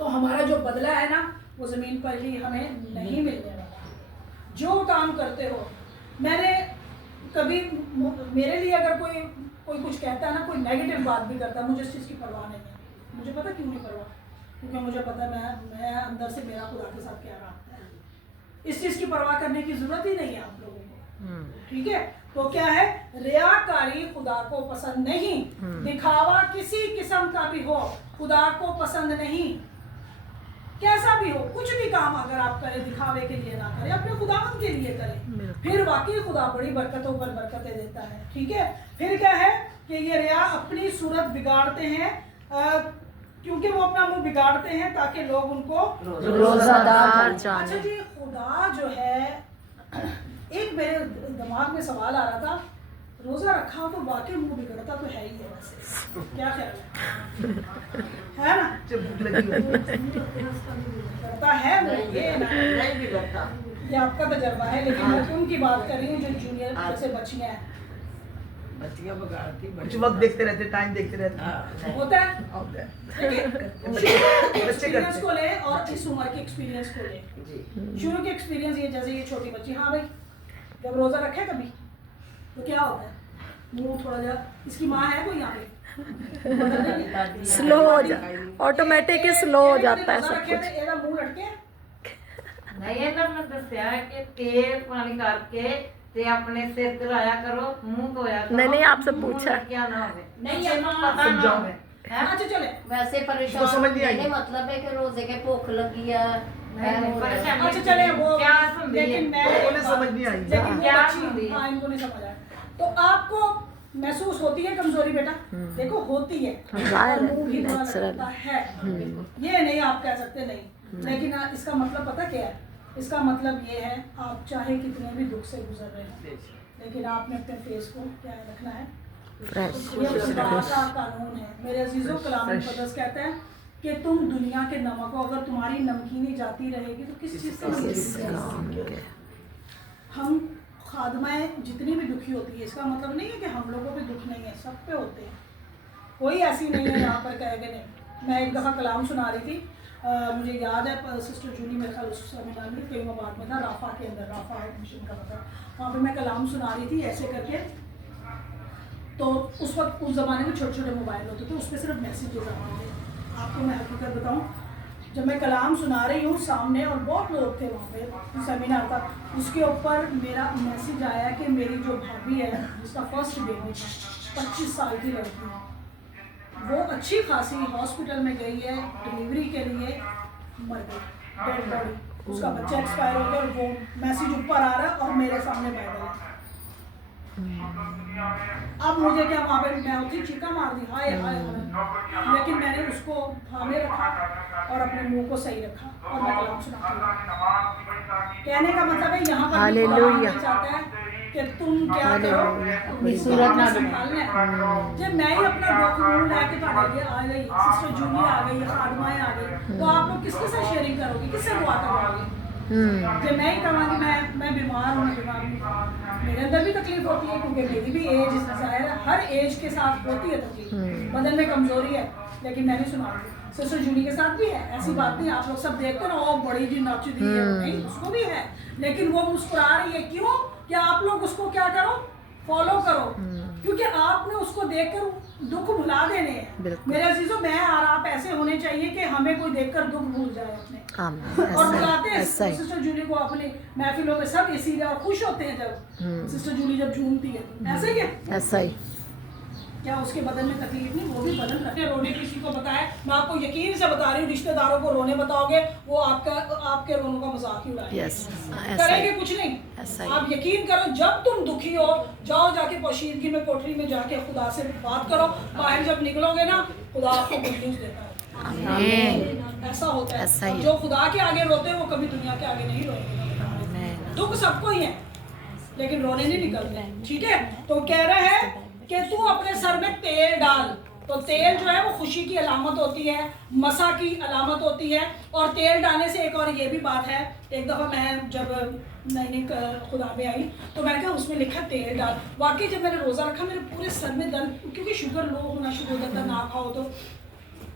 تو ہمارا جو بدلہ ہے نا وہ زمین پر ہی ہمیں نہیں ملنے والا. جو کام کرتے ہو, میں نے کبھی میرے لیے اگر کوئی کچھ کہتا ہے نا, کوئی نیگیٹو بات بھی کرتا ہے, مجھے اس چیز کی پرواہ نہیں ہے. مجھے پتا کیوں نہیں پرواہ, کیونکہ مجھے پتا میں اندر سے میرا خدا کے ساتھ کیا رابطہ ہے. اس چیز کی پرواہ کرنے کی ضرورت ہی نہیں ہے آپ لوگوں کو. ٹھیک ہے, تو کیا ہے, ریاکاری خدا کو پسند نہیں, دکھاوا کسی قسم کا بھی ہو خدا کو پسند نہیں. کیسا بھی ہو, کچھ بھی کام اگر آپ کریں دکھاوے کے لیے نہ کریں, اپنے خداوند کے لیے کریں, پھر واقعی خدا بڑی برکتوں پر برکتیں دیتا ہے. ٹھیک ہے, پھر کیا ہے کہ یہ ریا اپنی صورت بگاڑتے ہیں, کیونکہ وہ اپنا منہ بگاڑتے ہیں تاکہ لوگ ان کو روزہ دار جانیں. اچھا جی, خدا جو ہے, ایک میرے دماغ میں سوال آ رہا تھا, روزہ رکھا تو واقعی منہ بگڑتا تو ہے ہی ہے, ویسے کیا خیال ہے نا؟ بگڑتا ہے یہ آپ کا تجربہ ہے, لیکن میں ان کی بات کر رہی ہوں جو جونیئر جیسے بچیاں ہیں, بچیاں بگاڑتی, کچھ وقت دیکھتے رہتے, ٹائم دیکھتے رہتے, ہوتا ہے. ایکسپیرینس کو لے اور اس عمر کے ایکسپیرینس کو لے. شروع کے ایکسپیرینس یہ, جیسے یہ چھوٹی بچی, ہاں بھائی جب روزہ رکھے کبھی تو کیا ہوتا ہے, منہ تھوڑا جا, اس کی ماں ہے کوئی یہاں پہ, سلو ہو جائے, آٹومیٹک سلو ہو جاتا ہے سب کچھ. یہ منہ لٹکے نہیں, میں دسیا کہ تیل پانی کر کے تے اپنے سر تے لایا کرو, منہ دھویا کرو. نہیں آپ سے پوچھا کیا نہ ہوے, نہیں پتہ نہ. اچھا چلے, ویسے پریشان نہیں, مطلب ہے کہ روزے کے بھوک لگی ہے. اچھا چلے, وہ لیکن میں سمجھ نہیں آئی, لیکن کیا ہاں ان کو نہیں سمجھ آیا. تو آپ کو محسوس ہوتی ہے کمزوری بیٹا, دیکھو ہوتی ہے, منہ بھی دھونا لگتا ہے, یہ نہیں آپ کہہ سکتے نہیں, لیکن اس کا مطلب پتہ کیا ہے, اس کا مطلب یہ ہے آپ چاہے کتنے بھی دکھ سے گزر رہے ہیں, لیکن آپ نے اپنے فیس کو کیا رکھنا ہے, یہ خدا کا قانون ہے. میرے عزیزوں, کلام مقدس کہتا ہے کہ تم دنیا کے نمک ہو, اگر تمہاری نمکینی جاتی رہے گی تو کس چیز سے ہم خادمائیں جتنی بھی دکھی ہوتی ہے, اس کا مطلب نہیں ہے کہ ہم لوگوں پہ دکھ نہیں ہے, سب پہ ہوتے ہیں, کوئی ایسی نہیں ہے یہاں پر کہے کہ نہیں. میں ایک دفعہ کلام سنا رہی تھی, مجھے یاد ہے سسٹر جولی میرے خیال اس سیمینار میں کئی آباد میں تھا, رافا کے اندر, رافا مشن کا تھا, وہاں پہ میں کلام سنا رہی تھی ایسے کر کے. تو اس وقت اس زمانے میں چھوٹے چھوٹے موبائل ہوتے تھے, اس پہ صرف میسیجز آتے تھے. آپ کو میں حقیقت بتاؤں, جب میں کلام سنا رہی ہوں سامنے اور بہت لوگ تھے وہاں پہ, سیمینار تھا, اس کے اوپر میرا میسیج آیا کہ میری جو بھابھی ہے جس کا فرسٹ بیبی ہے, 25 سال کی لڑکی ہے, وہ اچھی خاصی ہاسپٹل میں گئی ہے ڈلیوری کے لیے, مر گئی, ڈیڈ باڈی, اس کا بچہ ایکسپائر ہو گیا, اور وہ میسیج اوپر آ رہا ہے اور میرے سامنے بائبل ہے. اب مجھے کیا, وہاں پہ میں اٹھی چیخا مار دی, ہائے ہائے, لیکن میں نے اس کو تھامے رکھا اور اپنے منہ کو صحیح رکھا اور میں کلام سناتی ہوں. کہنے کا مطلب ہے یہاں پر بھی چاہتا ہے کہ تم کیا کرو, اپنی صورت نہ سنبھالنا ہے. جب میں ہی اپنا ڈاکیومنٹ لے کے تمہارے لیے آ گئی, سسٹر جولی آ گئی, خادمائیں آ گئی, تو آپ لوگ کس کے ساتھ شیئرنگ کرو گے, کس سے دعا کرواؤ گے؟ جب میں ہی کہوں گی میں بیمار ہوں, میرے اندر بھی تکلیف ہوتی ہے, کیونکہ میری بھی ایج ظاہر ہے, ہر ایج کے ساتھ ہوتی ہے تکلیف, بدن میں کمزوری ہے, لیکن میں نہیں سنا رہی. سسٹر جولی کے ساتھ بھی ہے, ایسی بات نہیں, آپ لوگ سب دیکھتے نا, وہ بڑی جی ناچ دی ہے, نہیں, اس کو بھی ہے, لیکن وہ مسکرا رہی ہے. کیوں کہ آپ لوگ اس کو کیا کرو, فالو کرو, کیونکہ آپ نے اس کو دیکھ کر دکھ بھلا دینے ہیں. میرے عزیزوں, میں اور آپ ایسے ہونے چاہیے کہ ہمیں کوئی دیکھ کر دکھ بھول جائے اپنے, اور بلاتے ہیں سسٹر جولی کو اپنی محفلوں میں, سب اسی لیے خوش ہوتے ہیں جب سسٹر جولی جب جھومتی ہے. ایسے کیا ایسا ہی, کیا اس کے بدن میں تکلیف نہیں, وہ بھی بدن رکھے. رونے کسی کو بتائے, میں آپ کو یقین سے بتا رہی ہوں, رشتہ داروں کو رونے بتاؤ گے, وہ آپ کے رونوں کا مذاق ہی اڑائیں گے, کریں گے کچھ نہیں. آپ یقین کرو, جب تم دکھی ہو, جاؤ جا کے پوشیدگی میں کوٹری میں جا کے خدا سے بات کرو, باہر جب نکلو گے نا, خدا آپ کو گڈ نیوز دیتا ہے. ایسا ہوتا ہے, جو خدا کے آگے روتے ہیں وہ کبھی دنیا کے آگے نہیں روئیں گے. دکھ سب کو ہی ہے, لیکن رونے نہیں نکلتے. ٹھیک ہے, تو کہہ رہے ہیں کہ تو اپنے سر میں تیل ڈال. تو تیل جو ہے وہ خوشی کی علامت ہوتی ہے, مسا کی علامت ہوتی ہے. اور تیل ڈالنے سے ایک اور یہ بھی بات ہے, ایک دفعہ میں جب نئی خدا میں آئی تو میں نے کہا اس میں لکھا تیل ڈال. واقعی جب میں نے روزہ رکھا, میرے پورے سر میں درد, کیونکہ شوگر لو ہونا شروع ہو جاتا ہے, نہ کھاؤ تو